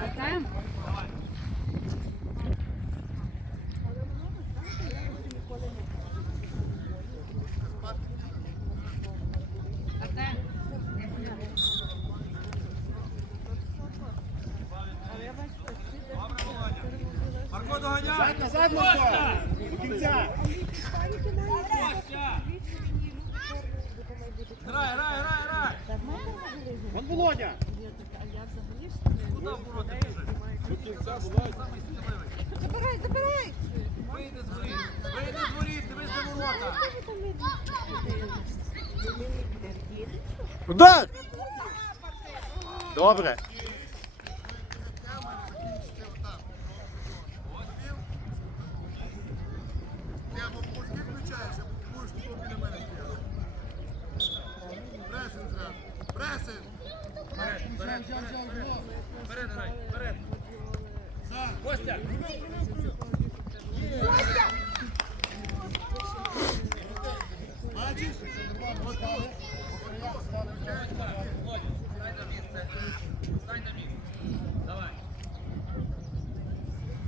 Артем? Артем? Марко доганяй! Назад, назад, Марко! До кінця! Костя! Грай, грай, грай, грай! Вон Володя! Куди в ворота біжить? Самий сміливий. Забирай, забирай! Вийди з воріт! Вийди з воріт, дивись на ворота! Удар! Добре. Костя! Володя, стань на місце. Стань на місце. Давай.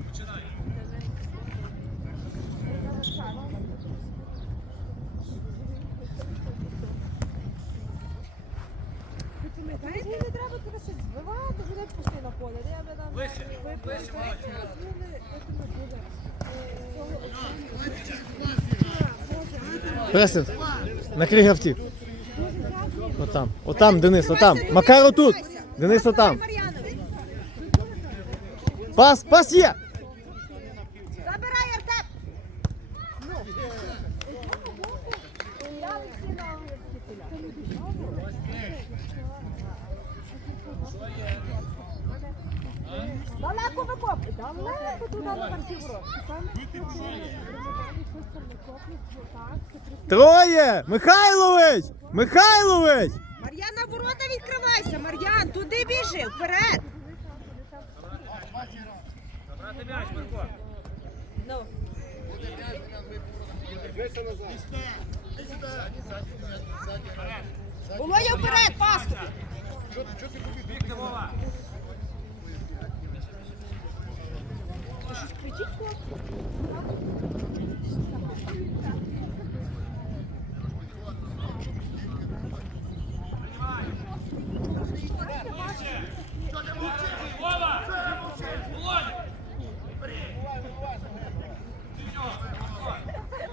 Починай. Мені тебе щось збивати, буде пусти на поле. Я би там. Пресинг. Накрий гравців. Отам. Отам, Денис, отам. Макар отут. Денис отам. Пас, пас є. Забирай, Артем! Далеко викопуй, далеко туди на партівро. Троє! Михайлович! Михайлович! Мар'яна, ворота відкривайся, Мар'ян, туди біжи, вперед. Забрати м'яч, Марко. Ну. Володя вперед, пас тобі. Бігти, Вова. Вова! Володя!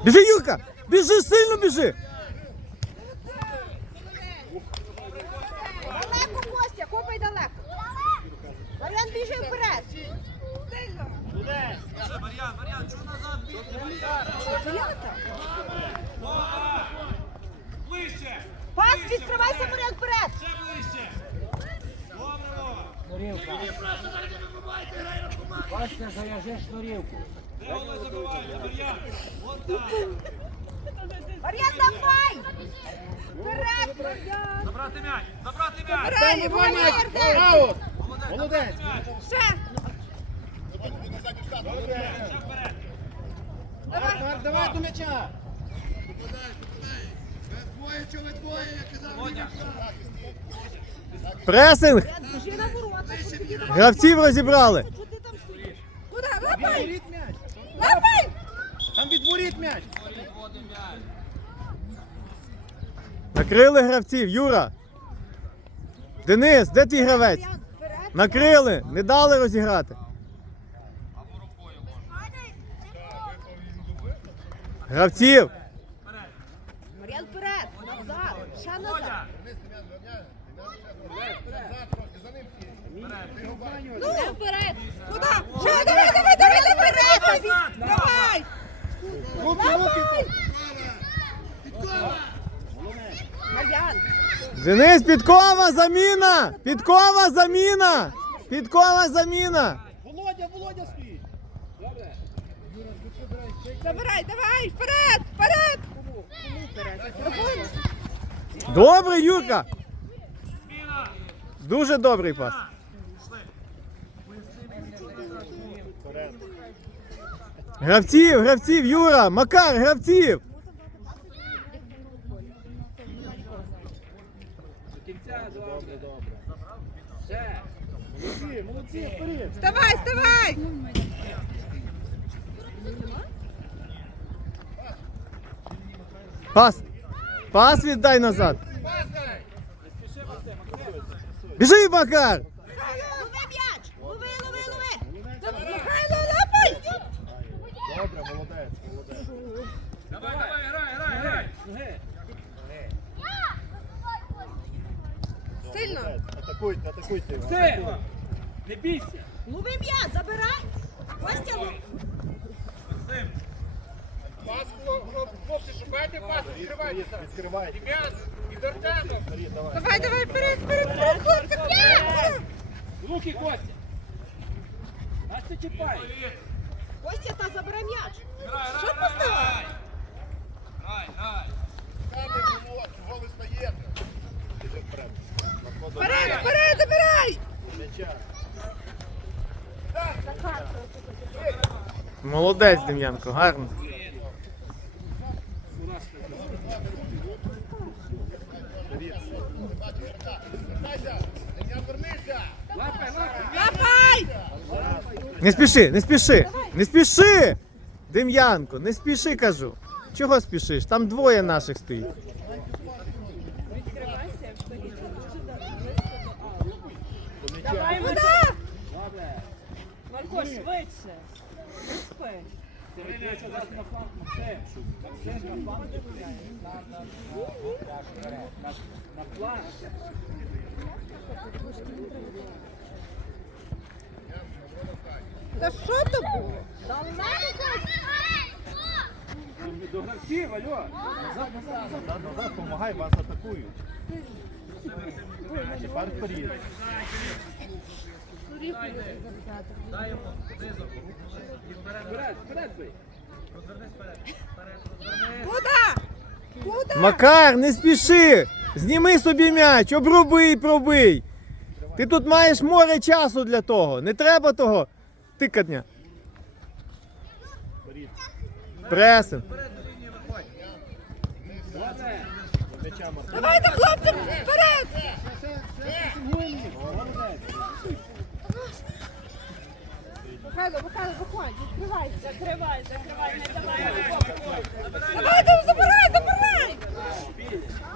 Біжи, Юрка! Біжи, сильно біжи! Далеко, Костя, копай далеко. Мар'ян, біжи вперед. Біжи, Мар'ян, Мар'ян, Ближче! Пас, відкривайся, Мар'ян, вперед. Ще ближче! Вова! Бачите, зав'яжеш шнурівку. Де Оля забивається, Мар'ян? Вон там! Мар'ян, давай. Вперед, Мар'ян. Забрати м'яч! Забрати м'яч! Володя, Артем. Аут! Молодець! М'яч! Ще. Ще вперед! Давай, давай до м'яча! Пресинг! Щоб тобі давали. Гравців розібрали! Куди? Лапай. Лапай. Там відворіт м'яч! Накрили гравців, Юра! Денис, де твій гравець? Накрили, не дали розіграти. Гравців! Мар'ян, вперед. Назад. Ще назад. Ну, вперед. Куди? Ще, давай, давай, давай, вперед. Давай. Руки, руки! Мар'ян. Денис, підкова, заміна! Підкова, заміна! Підкова, заміна! Забирай, давай, вперед, вперед! Добре, Юрка! Дуже добрий пас. Гравців, гравців, Юра! Макар, гравців! Добре, добре. Молоді, молодці, вперед! Вставай, вставай! Пас! Пас віддай назад! Біжи, Макар! Лови м'яч! Лови, лови, лови! Михайло, лапай! Добре, молодець, молодець. Давай, давай, грай, грай, грай! Сильно! Атакуйте, атакуйте. Все! Не бійся! Лови м'яч, забирай! Костя, лови! Максим! Пас, шукайте пас, відкривайтеся! Відкривайте. Ім'ян і Дортянов! Давай. Давай, давай, вперед, вперед, вперед, хлопці, вперед! Руки, Костя! Нас це чіпає! Костя, та забирай м'яч! Грай, Що поставив? грай! Грай! Чого ви стоїте? Іди вперед. Вперед, вперед, забирай! м'яча. Молодець, Дем'янко, гарно. Лапай, лапай! Лапай! Не спіши, не спіши! Не спіши! Дем'янко, не спіши, кажу. Чого спішиш? Там двоє наших стоїть. Давай, Куди? Марко, швидше. На фланг, Максим! Максим на фланг відправляє. На, на, на, на, на фланг. Та що то було? До гравців, алло! Назад, назад, помагай, вас атакують. Тепер вперед. Дай йому низом. Вперед, вперед, вперед бий. Розвернись вперед. Вперед, розвернись. Куди? Куди? Макар, не спіши! Зніми собі м'яч, обруби і пробий. Ти тут маєш море часу для того. Не треба того тикання. Пресинг. Давайте, хлопці, вперед! Михайло, Михайло, виходь, відкривайся. Закривай, закривай, не давай. Давайте, забирай, забирай!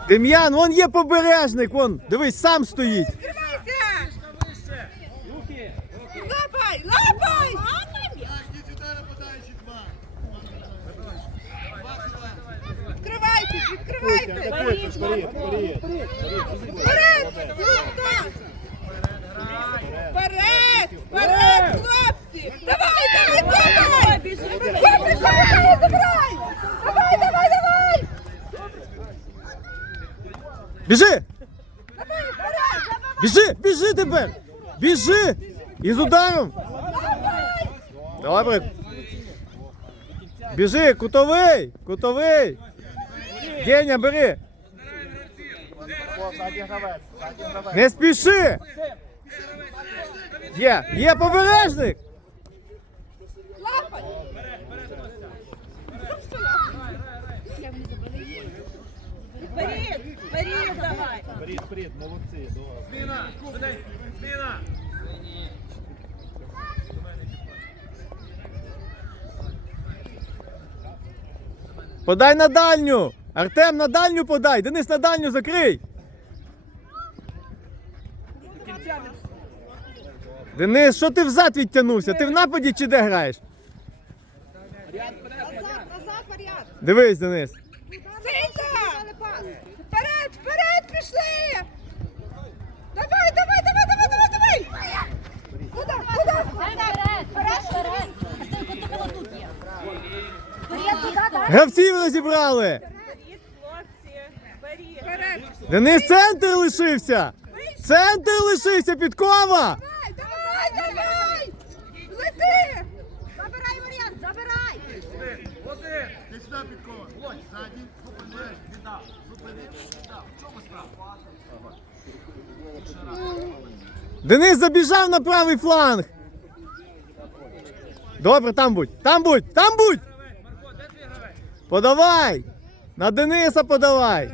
Дем'ян, вон є побережник, вон, дивись, сам стоїть. Біжи! Давай, вперед! Біжи! Біжи тепер! Біжи! І з ударом! Добре. Біжи, кутовий! Кутовий! Геня, бери! О, ззаді гравець, ззаді гравець. Не спіши! Є! Є побережник! Лапай! Вперед, вперед давай. Вперед, вперед, молодці. Зміна. Зміна. Подай на дальню! Артем на дальню подай! Денис на дальню закрий! Денис, що ти взад відтягнувся? Ти в нападі чи де граєш? Назад, назад, варіант! Дивись, Денис. Вперед, вперед пішли! Давай, давай, давай, давай, давай, давай! Куди, куди? Вперед, вперед, вперед. А ти куди було тут є? Вперед, туди, так? Гравців розібрали! Вперед. Вперед. Вперед! Денис центр лишився! Центр лишився, підкова! Давай, давай, давай! Лети! Забирай варіант, забирай! Ти сюди підкова. Володь, ззаді. Зупини. Віддав. Зупини. Віддав. В чому справа? Денис забіжав на правий фланг! Добре, там будь! Там будь! Там будь! Марко, де твій гравець? Подавай! На Дениса подавай!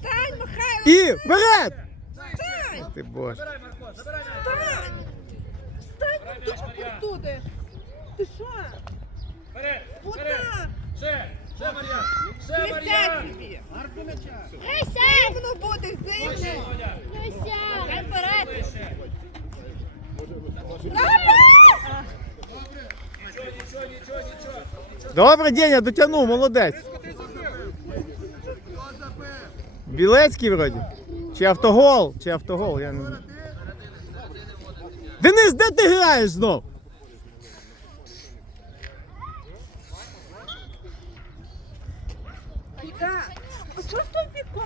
Стань, Михайло! І вперед! Стань! Ти боже. Забирай, Марко, забирай. м'яч. Стань! Тупо туди. Ти що? Вперед, вперед. Ще, ще, Мар'ян. Ще, Мар'ян. Воно буде. Володя. Дай вперед! Нічого, нічого, нічого, нічого. Добре, Деня, дотягнув, молодець. Білецький вроді. Чи автогол? Чи автогол, я не знаю. Денис, де ти граєш знов? Куда? А що ж той бік копаєте не туди?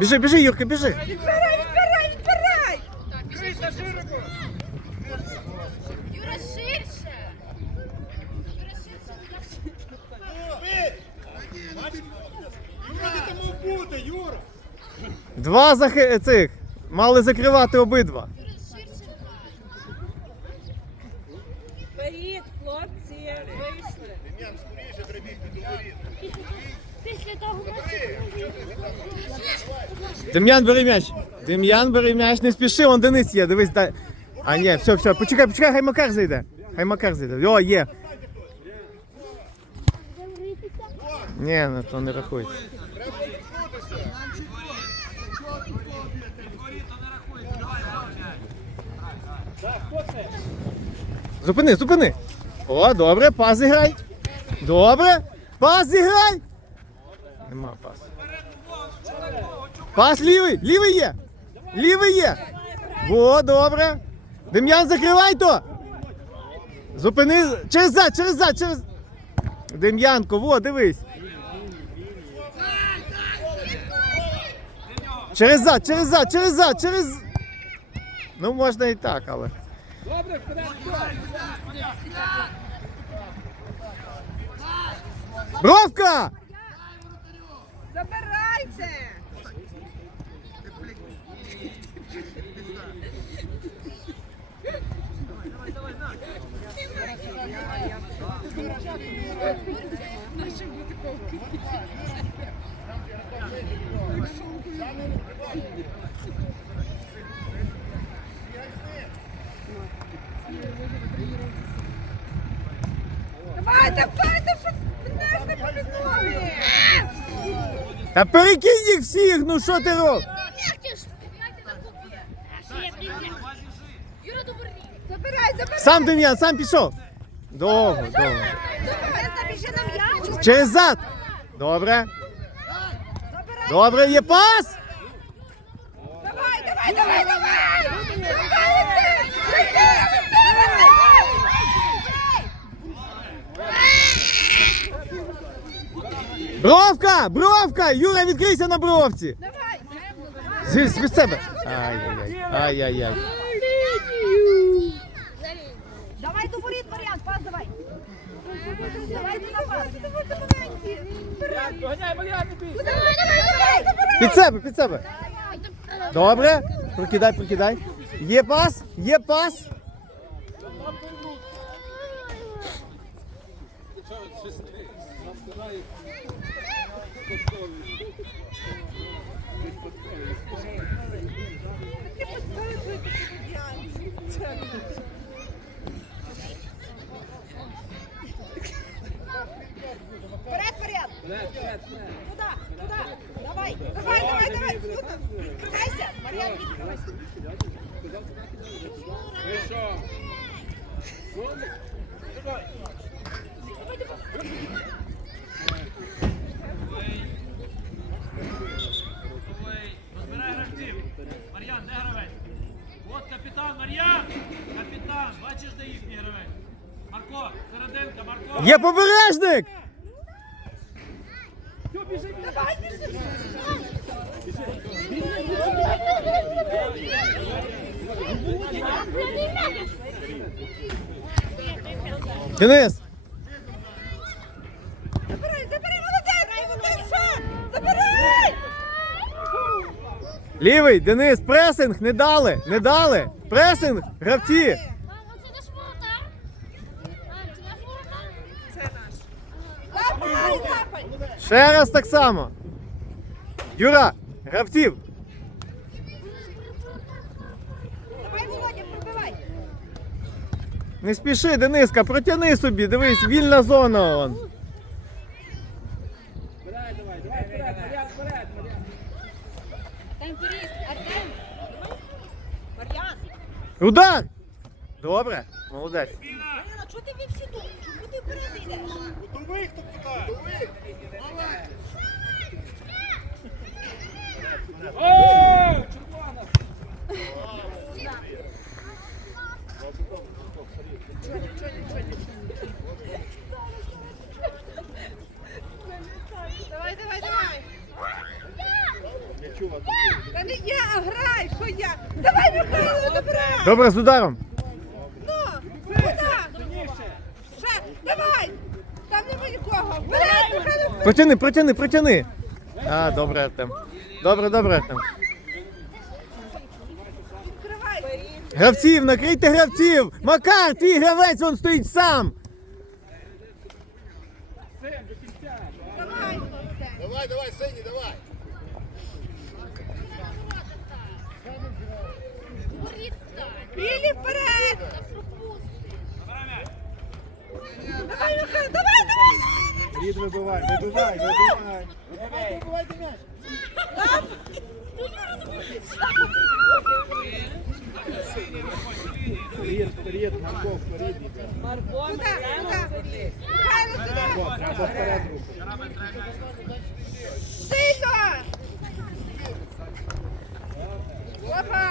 Біжи, біжи, Юрка, біжи. Відбирай, відбирай, відбирай! Юра, ширше! Юра, ширше! Юра, де ти мав бути, Юра? Два захи... цих. Мали закривати обидва. Юра, ширше грай! Вперед, хлопці, вийшли. Дем'ян, скоріше прибігти до воріт. Після того матчу... Дем'ян бери м'яч. Дем'ян бери м'яч, не спіши, он Денис є, дивись, дай. А ні, все, все, почекай, почекай, хай Макар зайде. Хай Макар зайде. О, є. Ні, ну то не рахується. Зупини, зупини. О, добре, пас зіграй. Добре. Пас зіграй. Нема пасу. Пас лівий, лівий є. Лівий є. Во, добре. Дем'ян, закривай то. Зупини. Через зад, через зад, через. Дем'янко, во, дивись. Через зад, через зад, через зад, через. Ну, можна і так, але. Добре, вперед? Бровка! Забирайте! Давайте, вперед, що мене ж не побігли! Та перекинь їх всіх, ну що ти робиш? Сам Дем'ян, сам пішов. Довго, довго. Через зад. Добре. Добре, є пас. Давай, давай, давай, давай! Бровка, бровка. Юра, відкрийся на бровці. Давай! З, з себе. Ай-яй-яй. Ай-яй-яй. Давай до воріт, варіант, пас давай! Давай на пас! Давай, давай, давай! Під себе, під себе. Добре. Прокидай, прокидай. Є пас, є пас. Вперед, вперед! Туда, туда! Давай! Давай, давай, давай! Відкривайся! Мар'ян, відкривайся! Розбирай гравців. Мар'ян, де гравець? От капітан, Мар'ян! Капітан, бачиш, де їхній гравець? Марко, серединка, Марко! Є побережник. Денис. Забирай, забирай! Молодець! Забирай! Лівий, Денис, пресинг, не дали, не дали. Пресинг, гравці. Ще раз так само. Юра, гравців. Давай, Володя, пробивай! Не спіши, Дениска, протяни собі, дивись, вільна зона. Он. Давай, давай, давай вперед, вперед, вперед, Артем. Мар'ян, Удар! Добре, молодець. Чого ти ви всі тут? Чому ти вперед йдеш? Куди? Готовий. Давай. О, червона. Давай, давай, давай. Та не я, а грай, що я? Давай, Михайло, забирай! Добре, з ударом. Ну, куди? Ще, давай! Там нема нікого. Вперед, Михайло! Протяни, протяни, протяни. А, добре, Артем. Добре, добре, Артем. Відкривай! Гравців, накрийте гравців! Макар, твій гравець, він стоїть сам! Давай! Давай, давай, Сені, давай. Білі вперед! Давай, Михайло, давай, давай! Рід вибивай, вибивай, вибивай. Давай, вибивайте м'яч. Вперед, вперед, Марков, вперед. Марко, Куди? Мар'яна, Куди? Михайло, сюди! Треба вперед рухати. Сильно! Опа!